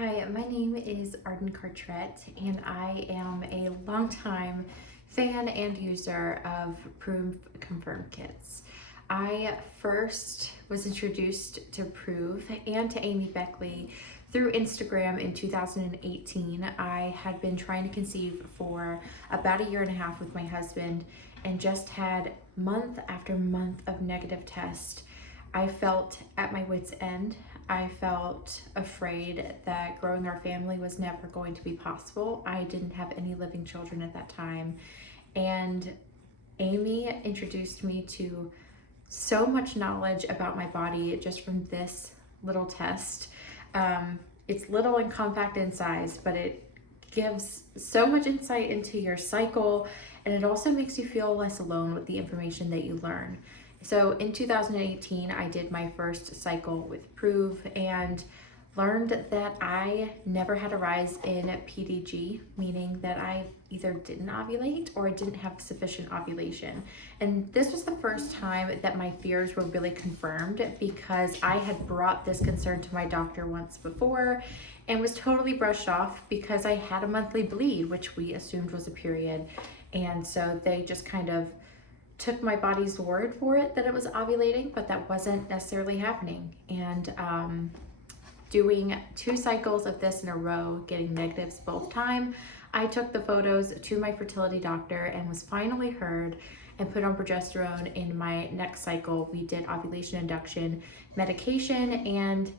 Hi, my name is Arden Cartrette and I am a longtime fan and user of Proov Confirm kits. I first was introduced to Proov and to Amy Beckley through Instagram in 2018. I had been trying to conceive for about a year and a half with my husband and just had month after month of negative tests. I felt at my wit's end. I felt afraid that growing our family was never going to be possible. I didn't have any living children at that time. And Amy introduced me to so much knowledge about my body just from this little test. It's little and compact in size, but it gives so much insight into your cycle, and it also makes you feel less alone with the information that you learn. So in 2018, I did my first cycle with Proov and learned that I never had a rise in PDG, meaning that I either didn't ovulate or I didn't have sufficient ovulation. And this was the first time that my fears were really confirmed, because I had brought this concern to my doctor once before and was totally brushed off because I had a monthly bleed, which we assumed was a period. And so they just kind of took my body's word for it that it was ovulating, but that wasn't necessarily happening. And doing 2 cycles of this in a row, getting negatives both time, I took the photos to my fertility doctor and was finally heard and put on progesterone in my next cycle. We did ovulation induction medication, and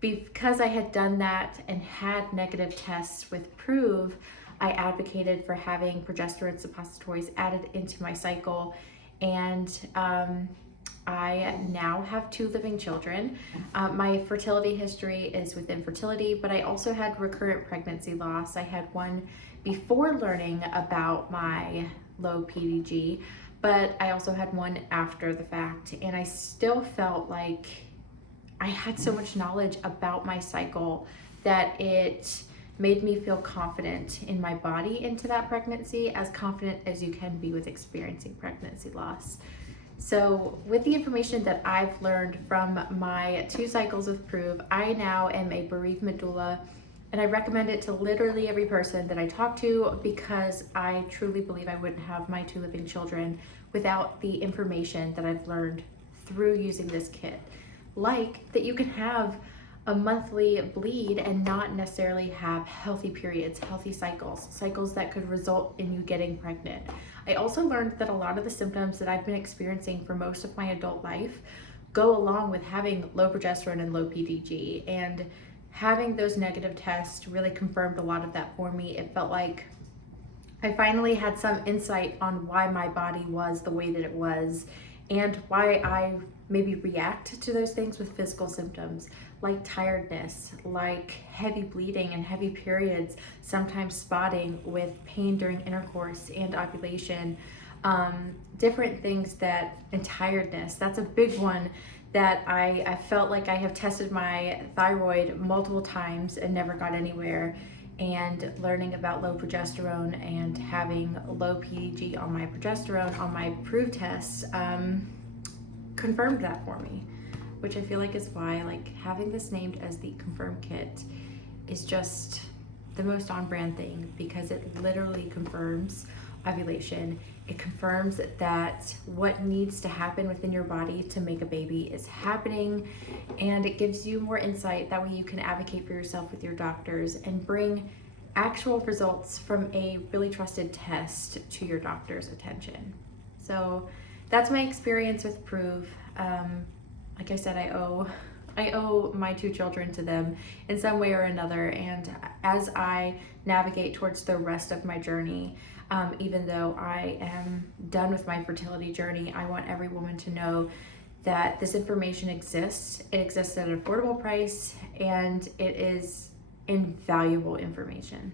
because I had done that and had negative tests with Proov, I advocated for having progesterone suppositories added into my cycle, and I now have 2 living children. My fertility history is with infertility, but I also had recurrent pregnancy loss. I had one before learning about my low PDG, but I also had one after the fact, and I still felt like I had so much knowledge about my cycle that it made me feel confident in my body into that pregnancy, as confident as you can be with experiencing pregnancy loss. So with the information that I've learned from my 2 cycles with Proov, I now am a bereavement doula, and I recommend it to literally every person that I talk to, because I truly believe I wouldn't have my 2 living children without the information that I've learned through using this kit. Like that you can have a monthly bleed and not necessarily have healthy periods, healthy cycles that could result in you getting pregnant. I also learned that a lot of the symptoms that I've been experiencing for most of my adult life go along with having low progesterone and low PDG, and having those negative tests really confirmed a lot of that for me. It felt like I finally had some insight on why my body was the way that it was, and why I maybe react to those things with physical symptoms like tiredness, like heavy bleeding and heavy periods, sometimes spotting with pain during intercourse and ovulation, different things and tiredness. That's a big one that I felt like I have tested my thyroid multiple times and never got anywhere. And learning about low progesterone and having low PDG on my progesterone on my Proov tests confirmed that for me, which I feel like is why having this named as the Confirm kit is just the most on-brand thing, because it literally confirms ovulation. It confirms that what needs to happen within your body to make a baby is happening, and it gives you more insight. That way you can advocate for yourself with your doctors and bring actual results from a really trusted test to your doctor's attention. So that's my experience with Proov. Like I said, I owe my 2 children to them in some way or another, and as I navigate towards the rest of my journey, even though I am done with my fertility journey, I want every woman to know that this information exists. It exists at an affordable price, and it is invaluable information.